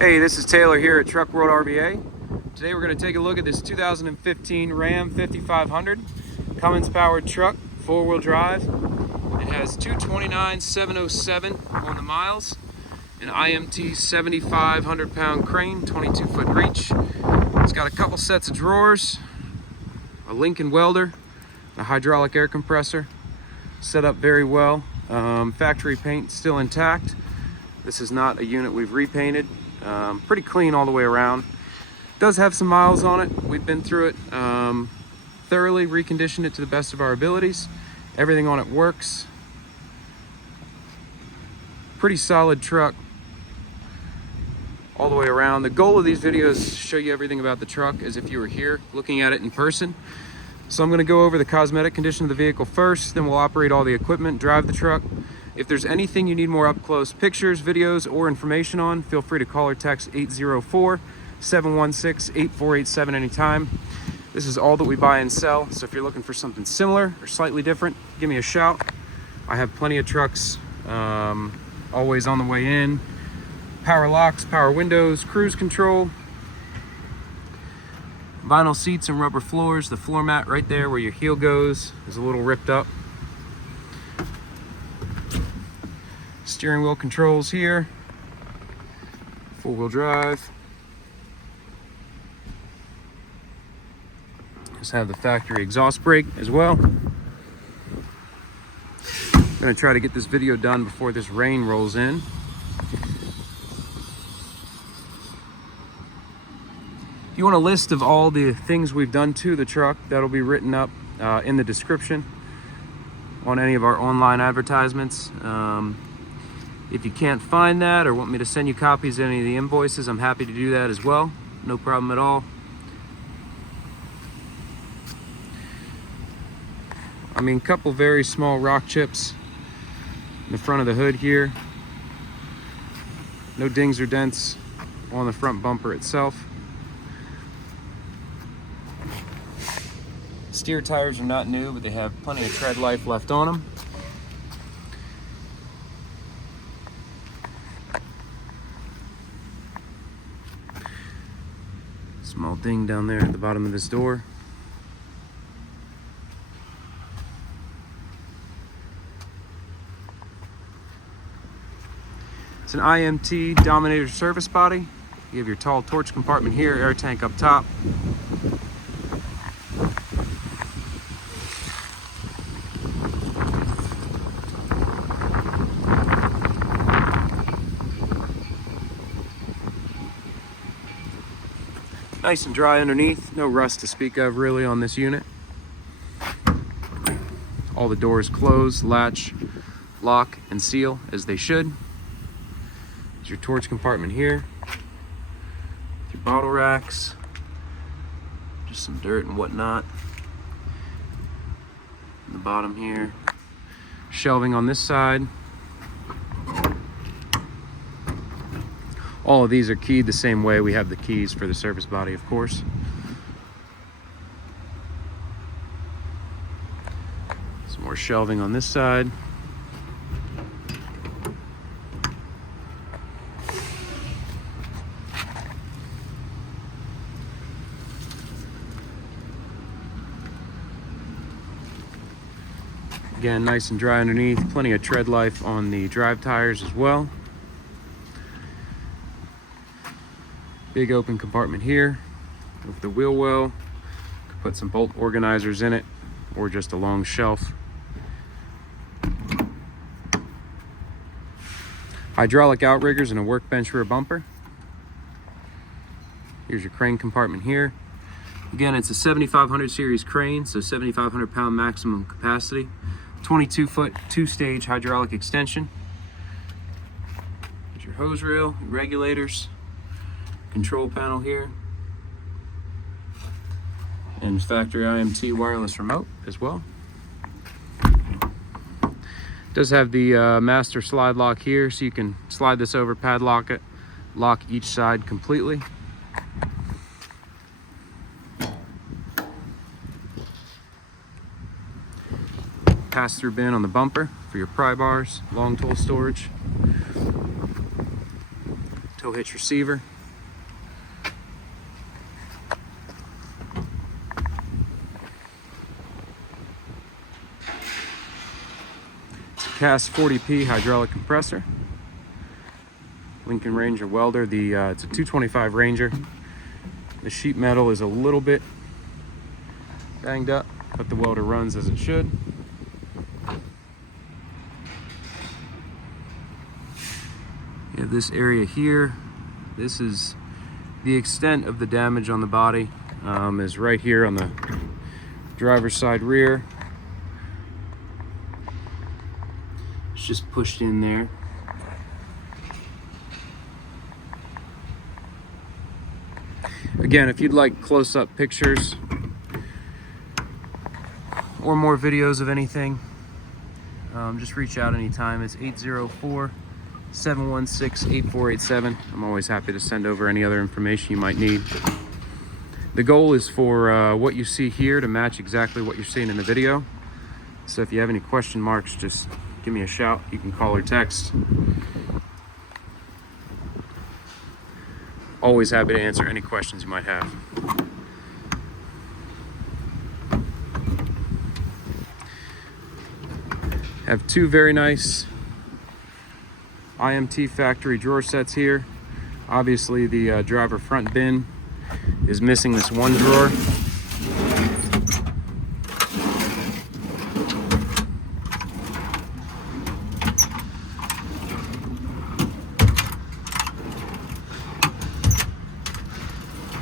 Hey, this is Taylor here at Truck World RVA. Today we're going to take a look at this 2015 Ram 5500 Cummins powered truck, four-wheel drive. It has 229,707 on the miles, an IMT 7,500 pound crane, 22-foot reach. It's got a couple sets of drawers, a Lincoln welder, a hydraulic air compressor, set up very well. Factory paint still intact. This is not a unit we've repainted. Pretty clean all the way around. Does have some miles on it. We've been through it, thoroughly reconditioned it to the best of our abilities. Everything on it works. Pretty solid truck all the way around. The goal of these videos is to show you everything about the truck as if you were here looking at it in person. So I'm going to go over the cosmetic condition of the vehicle first, then we'll operate all the equipment, drive the truck. If there's anything you need more up-close pictures, videos, or information on, feel free to call or text 804-716-8487 anytime. This is all that we buy and sell, so if you're looking for something similar or slightly different, give me a shout. I have plenty of trucks, always on the way in. Power locks, power windows, cruise control, vinyl seats and rubber floors. The floor mat right there where your heel goes is a little ripped up. Steering wheel controls here, four-wheel drive. Just have the factory exhaust brake as well. I'm gonna try to get this video done before this rain rolls in. If you want a list of all the things we've done to the truck, that'll be written up in the description on any of our online advertisements. If you can't find that or want me to send you copies of any of the invoices, I'm happy to do that as well. No problem at all. I mean, a couple very small rock chips in the front of the hood here. No dings or dents on the front bumper itself. Steer tires are not new, but they have plenty of tread life left on them. Small ding down there at the bottom of this door. It's an IMT Dominator service body. You have your tall torch compartment here, air tank up top. Nice and dry underneath, no rust to speak of really on this unit. All the doors close, latch, lock, and seal as they should. There's your torch compartment here. Your bottle racks, just some dirt and whatnot. In the bottom here. Shelving on this side. All of these are keyed the same way. We have the keys for the service body, of course. Some more shelving on this side. Again, nice and dry underneath. Plenty of tread life on the drive tires as well. Big open compartment here with the wheel well. Could put some bolt organizers in it or just a long shelf. Hydraulic outriggers and a workbench rear bumper. Here's your crane compartment here. Again, it's a 7500 series crane, so 7,500 pound maximum capacity. 22-foot, two-stage hydraulic extension. There's your hose reel, your regulators. Control panel here, and factory IMT wireless remote as well. Does have the master slide lock here, so you can slide this over, padlock it, lock each side completely. Pass-through bin on the bumper for your pry bars, long tool storage. tow hitch receiver. It's a cast 40P hydraulic compressor. Lincoln Ranger welder. It's a 225 Ranger. The sheet metal is a little bit banged up, but the welder runs as it should. You have this area here. This is the extent of the damage on the body, is right here on the driver's side rear. It's just pushed in there. Again, if you'd like close-up pictures or more videos of anything, just reach out anytime. It's 804-716-8487. I'm always happy to send over any other information you might need. The goal is for what you see here to match exactly what you're seeing in the video. So if you have any question marks, just give me a shout. You can call or text. Always happy to answer any questions you might have. Have two very nice IMT factory drawer sets here. Obviously the driver front bin is missing this one drawer.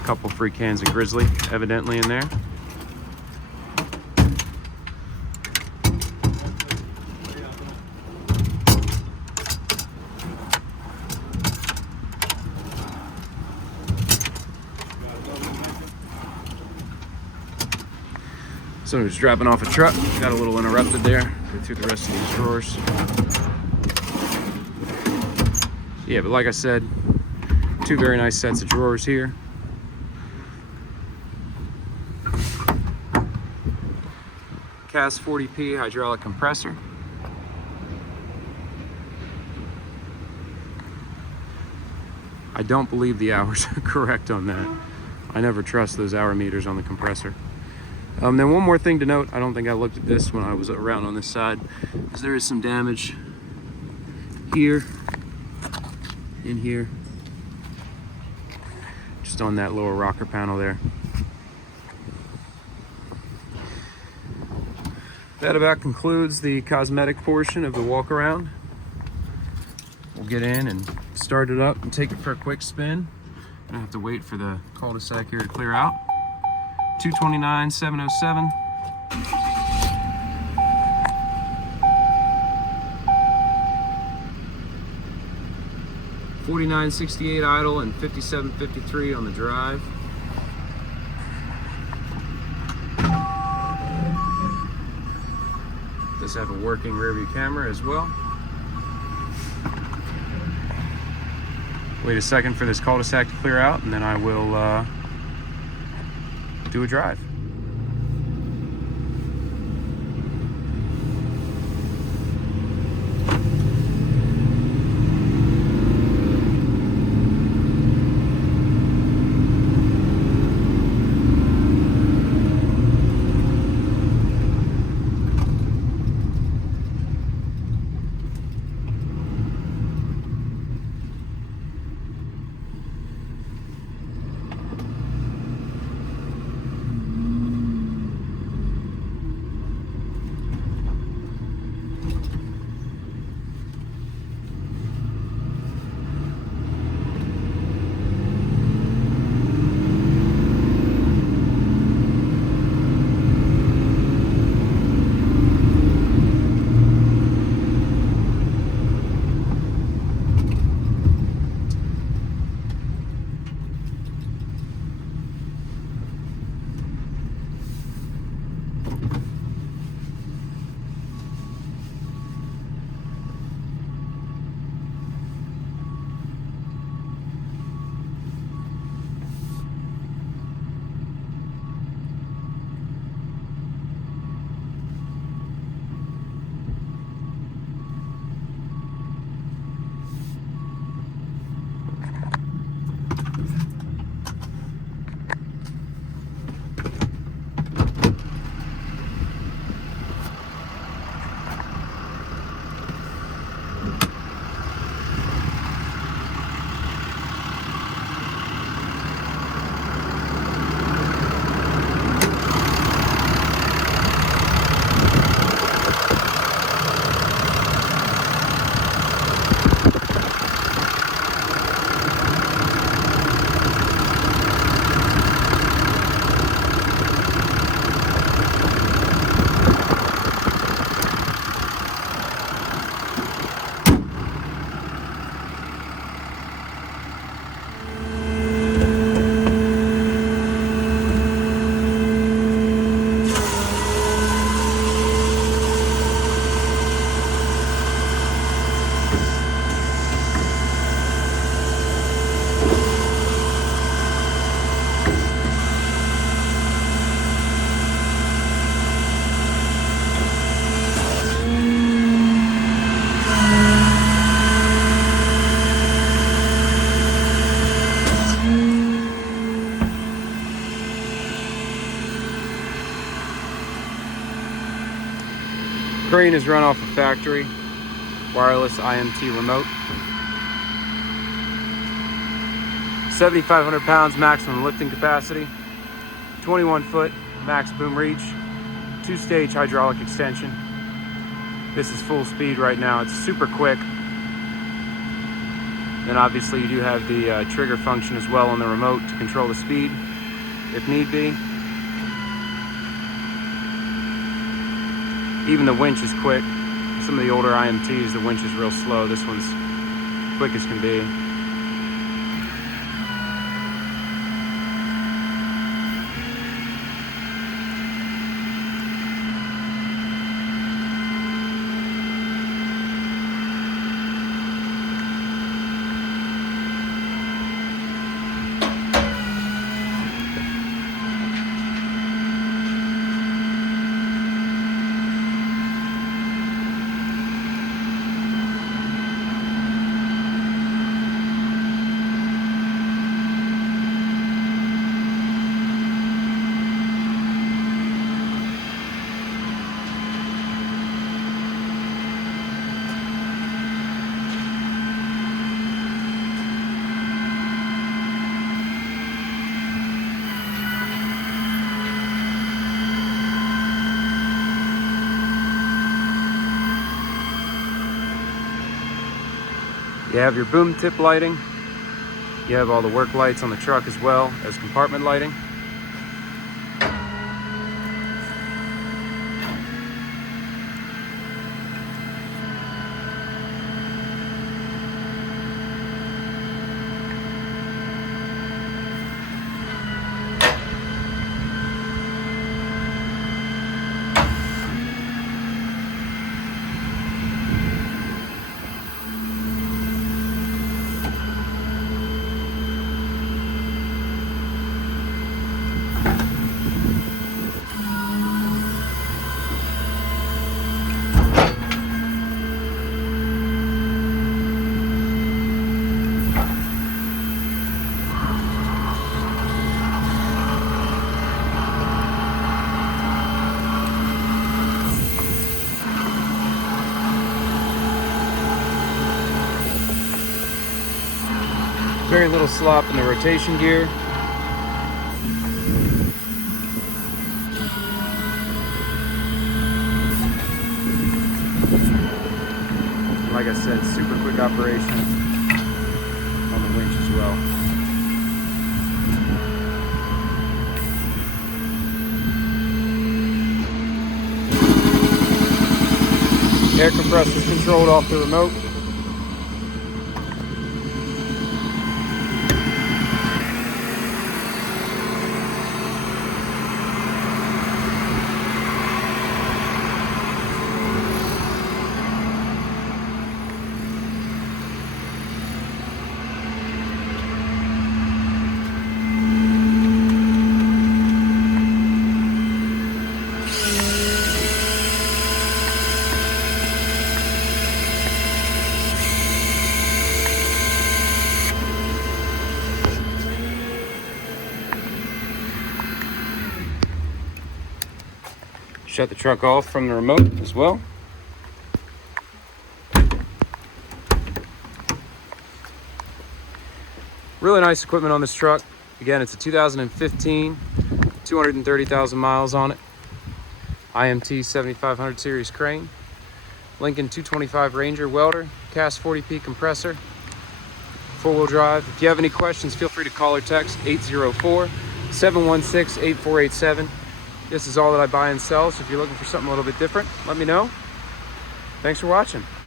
A couple free cans of Grizzly evidently in there. Someone was dropping off a truck, got a little interrupted there. Go through the rest of these drawers. Yeah, but like I said, two very nice sets of drawers here. Cast 40P hydraulic compressor. I don't believe the hours are correct on that. I never trust those hour meters on the compressor. Then one more thing to note, I don't think I looked at this when I was around on this side, is there is some damage here, in here, just on that lower rocker panel there. That about concludes the cosmetic portion of the walk around. We'll get in and start it up and take it for a quick spin. I have to wait for the cul-de-sac here to clear out. 229,707. $49.68 idle and $57.53 on the drive. Does have a working rear view camera as well. Wait a second for this cul-de-sac to clear out, and then I will do a drive. crane is run off a factory wireless IMT remote. 7,500 pounds maximum lifting capacity, 21 foot max boom reach, 2-stage hydraulic extension. This is full speed right now. It's super quick. Then obviously you do have the trigger function as well on the remote to control the speed if need be. Even the winch is quick. Some of the older IMTs, the winch is real slow. This one's quick as can be. You have your boom tip lighting. You have all the work lights on the truck as well as compartment lighting. Very little slop in the rotation gear. Like I said, super quick operation on the winch as well. Air compressor is controlled off the remote. Shut the truck off from the remote as well. Really nice equipment on this truck. Again, it's a 2015, 230,000 miles on it. IMT 7500 series crane. Lincoln 225 Ranger welder, cast 40p compressor, 4-wheel drive. If you have any questions, feel free to call or text 804-716-8487. This is all that I buy and sell, so if you're looking for something a little bit different, let me know. Thanks for watching.